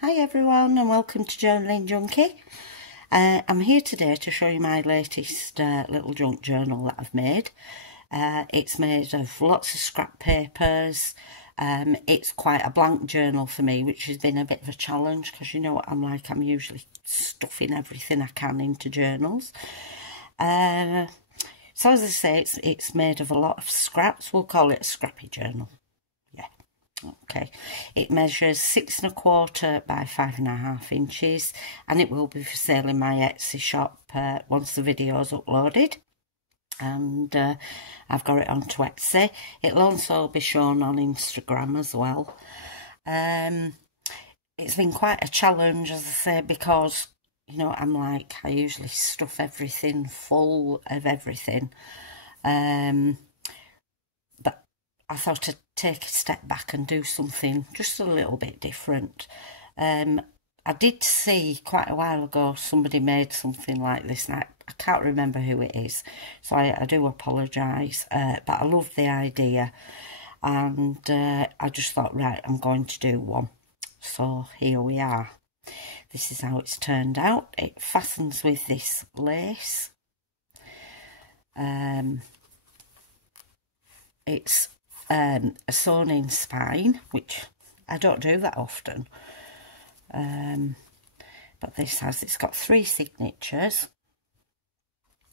Hi everyone and welcome to Journaling Junkie. I'm here today to show you my latest little junk journal that I've made. It's made of lots of scrap papers. It's quite a blank journal for me, which has been a bit of a challenge because you know what I'm like, I'm usually stuffing everything I can into journals. So as I say, it's made of a lot of scraps. We'll call it a scrappy journal. Okay, it measures 6 1/4 by 5.5 inches, and it will be for sale in my Etsy shop once the video is uploaded. And I've got it onto Etsy. It'll also be shown on Instagram as well. It's been quite a challenge, as I say, because you know I'm like, I usually stuff everything full of everything. But I thought I'd take a step back and do something just a little bit different. I did see quite a while ago somebody made something like this, and I can't remember who it is, so I do apologise, but I love the idea, and I just thought, right, I'm going to do one. So here we are. This is how it's turned out. It fastens with this lace. It's a sewn-in spine, which I don't do that often. But it's got 3 signatures,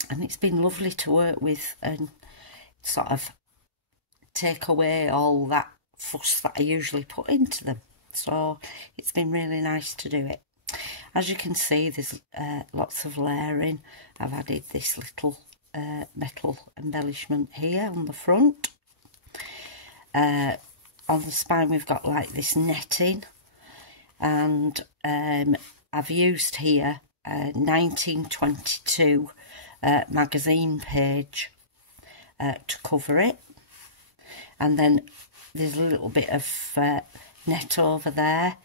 and it's been lovely to work with and sort of take away all that fuss that I usually put into them. So it's been really nice to do it. As you can see, there's lots of layering. I've added this little metal embellishment here on the front. On the spine we've got like this netting, and I've used here a 1922 magazine page to cover it, and then there's a little bit of net over there,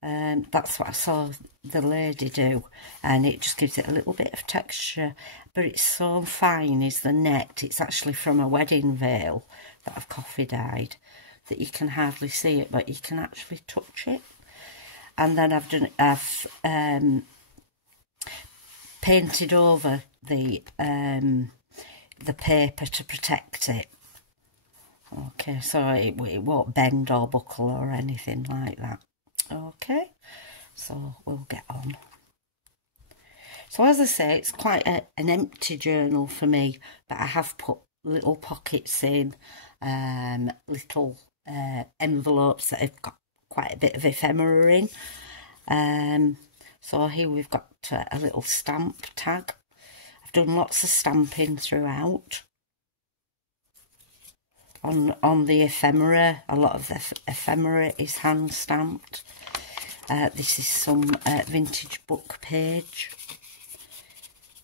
and that's what I saw the lady do, and it just gives it a little bit of texture. But it's so fine is the net, it's actually from a wedding veil that I've coffee dyed, that you can hardly see it, but you can actually touch it. And then I've painted over the paper to protect it. Okay, so it won't bend or buckle or anything like that. Okay, so we'll get on. So as I say, it's quite an empty journal for me, but I have put little pockets in, little envelopes that have got quite a bit of ephemera in. So here we've got a little stamp tag. I've done lots of stamping throughout on the ephemera. A lot of the ephemera is hand stamped. This is some vintage book page,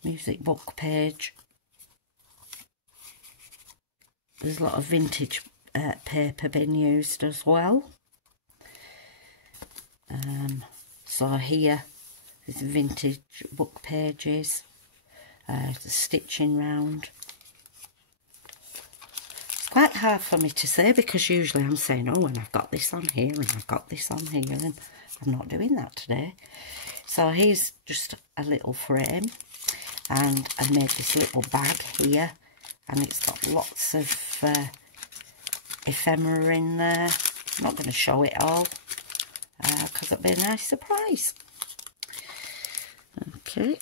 music book page. There's a lot of vintage paper being used as well. So here there's vintage book pages, the stitching round. It's quite hard for me to say because usually I'm saying, oh, and I've got this on here and I've got this on here, and I'm not doing that today. So here's just a little frame, and I've made this little bag here, and it's got lots of ephemera in there. I'm not going to show it all because it'll be a nice surprise. Okay,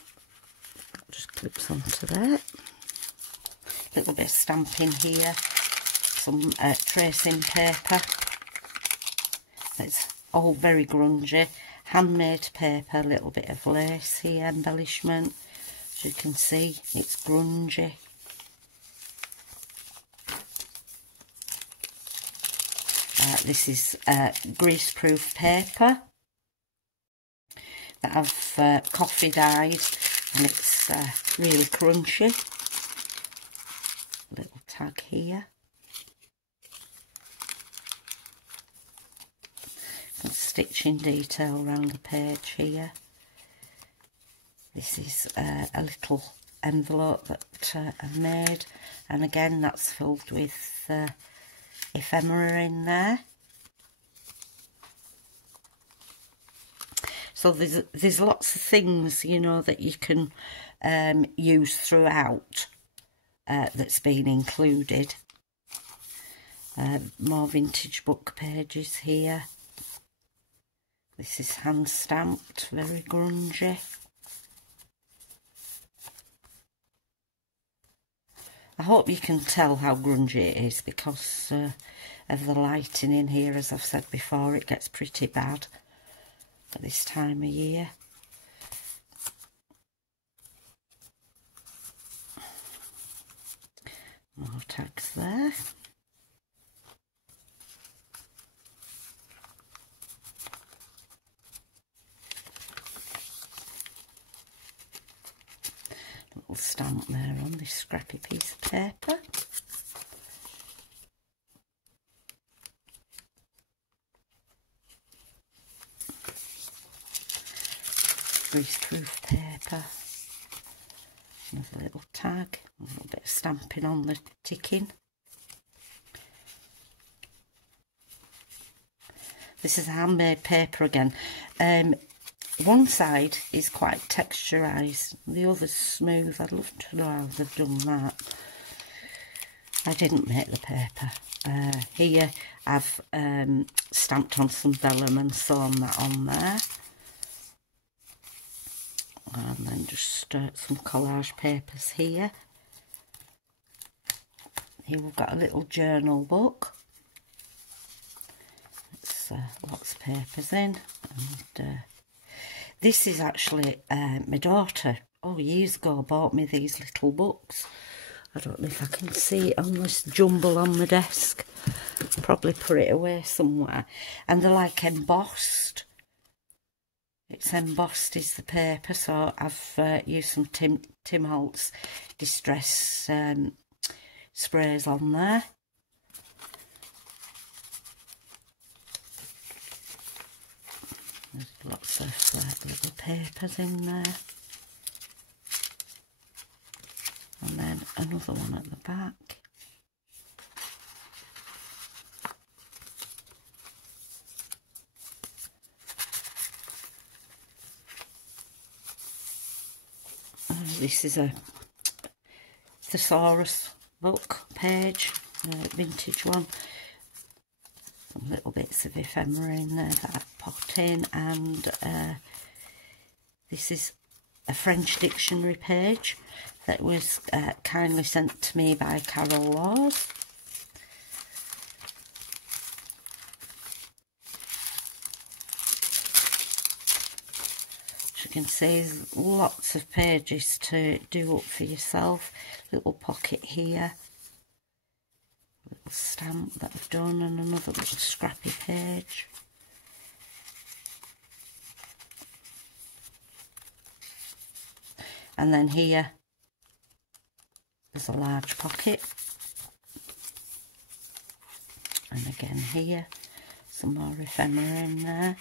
just clips onto there. A little bit of stamping here, some tracing paper. It's all very grungy. Handmade paper, a little bit of lace here, embellishment. As you can see, it's grungy. This is greaseproof paper that I've coffee dyed, and it's really crunchy. Little tag here. Some stitching detail around the page here. This is a little envelope that I've made, and again that's filled with ephemera in there. So there's lots of things, you know, that you can use throughout that's been included. More vintage book pages here. This is hand stamped, very grungy. I hope you can tell how grungy it is because of the lighting in here. As I've said before, it gets pretty bad at this time of year. More tags there. Little stamp there on this scrappy piece of paper. Greaseproof paper. Another little tag. A little bit of stamping on the ticking. This is handmade paper again. One side is quite texturised, the other's smooth. I'd love to know how they've done that. I didn't make the paper. Here I've stamped on some vellum and sewn that on there. And then just some collage papers here. Here we've got a little journal book. It's lots of papers in. And this is actually my daughter, years ago, bought me these little books. I don't know if I can see it on this jumble on the desk. Probably put it away somewhere. And they're like embossed. It's embossed is the paper, so I've used some Tim Holtz Distress sprays on there. There's lots of little papers in there. And then another one at the back. This is a thesaurus book page, vintage one. Some little bits of ephemera in there that I've popped in, and this is a French dictionary page that was kindly sent to me by Carol Laws. As you can see, there's lots of pages to do up for yourself. Little pocket here. Little stamp that I've done, and another little scrappy page. And then here there's a large pocket, and again here some more ephemera in there.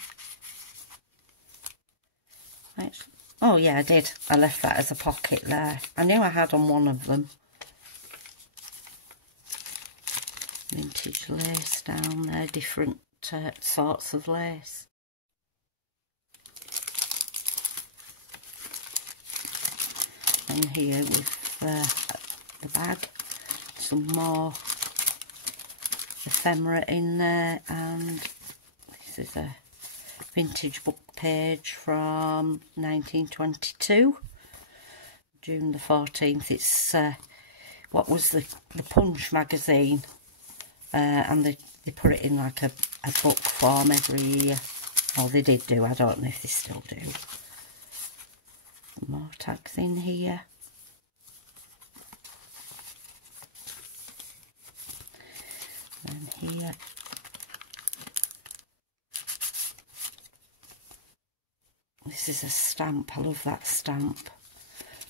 Oh yeah, I did. I left that as a pocket there. I knew I had on one of them. Vintage lace down there, different sorts of lace. And here with the bag, some more ephemera in there, and this is a vintage book page from 1922, June the 14th. It's what was the Punch magazine, and they put it in like a book form every year. Well, they did do, I don't know if they still do. More tags in here. And here. This is a stamp. I love that stamp.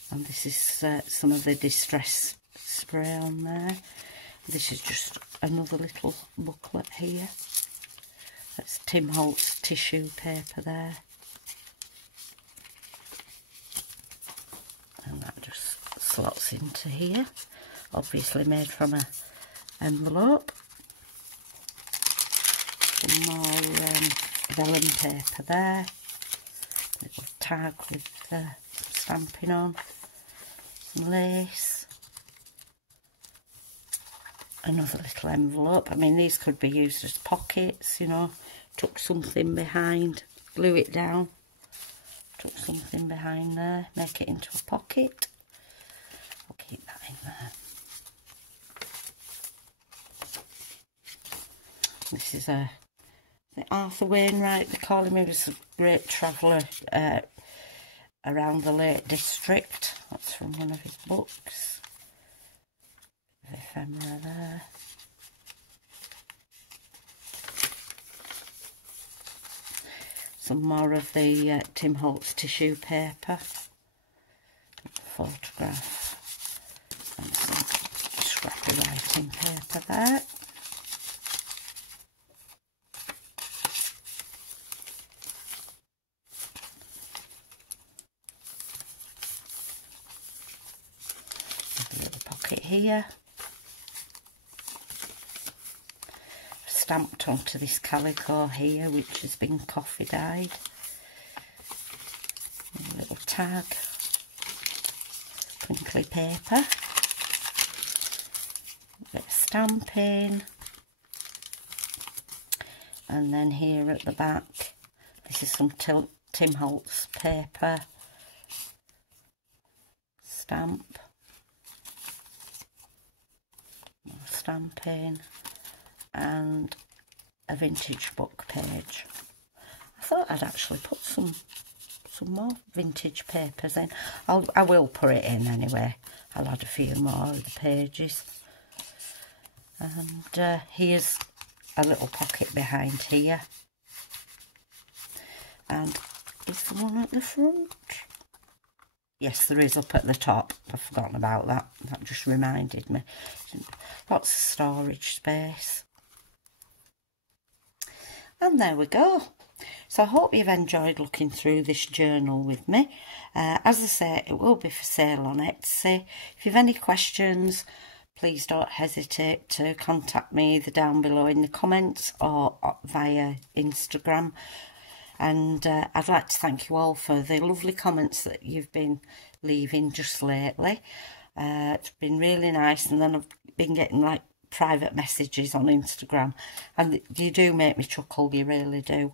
And this is some of the distress spray on there. This is just another little booklet here. That's Tim Holtz tissue paper there. And that just slots into here. Obviously made from an envelope. Some more vellum paper there. tag with stamping on, some lace, another little envelope. I mean, these could be used as pockets, you know, tuck something behind, glue it down, tuck something behind there, make it into a pocket. I'll keep that in there. This is Arthur Wainwright, they call him. He was a great traveller around the Lake District. That's from one of his books. The ephemera there. Some more of the Tim Holtz tissue paper. Photograph. And some scrappy writing paper there. Here, stamped onto this calico here, which has been coffee dyed. A little tag, crinkly paper, a bit of stamping, and then here at the back, this is some Tim Holtz paper, stamp. Stamping and a vintage book page. I thought I'd actually put some more vintage papers in. I will put it in anyway. I'll add a few more of the pages. And here's a little pocket behind here. And is the one at the front? Yes, there is up at the top. I've forgotten about that. That just reminded me. Lots of storage space. And there we go. So I hope you've enjoyed looking through this journal with me. As I say, it will be for sale on Etsy. If you've any questions, please don't hesitate to contact me either down below in the comments or via Instagram. And I'd like to thank you all for the lovely comments that you've been leaving just lately. It's been really nice, and then I've been getting like private messages on Instagram, and you do make me chuckle, you really do.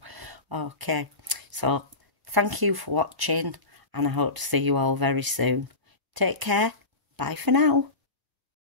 Okay, so thank you for watching, and I hope to see you all very soon. Take care, bye for now.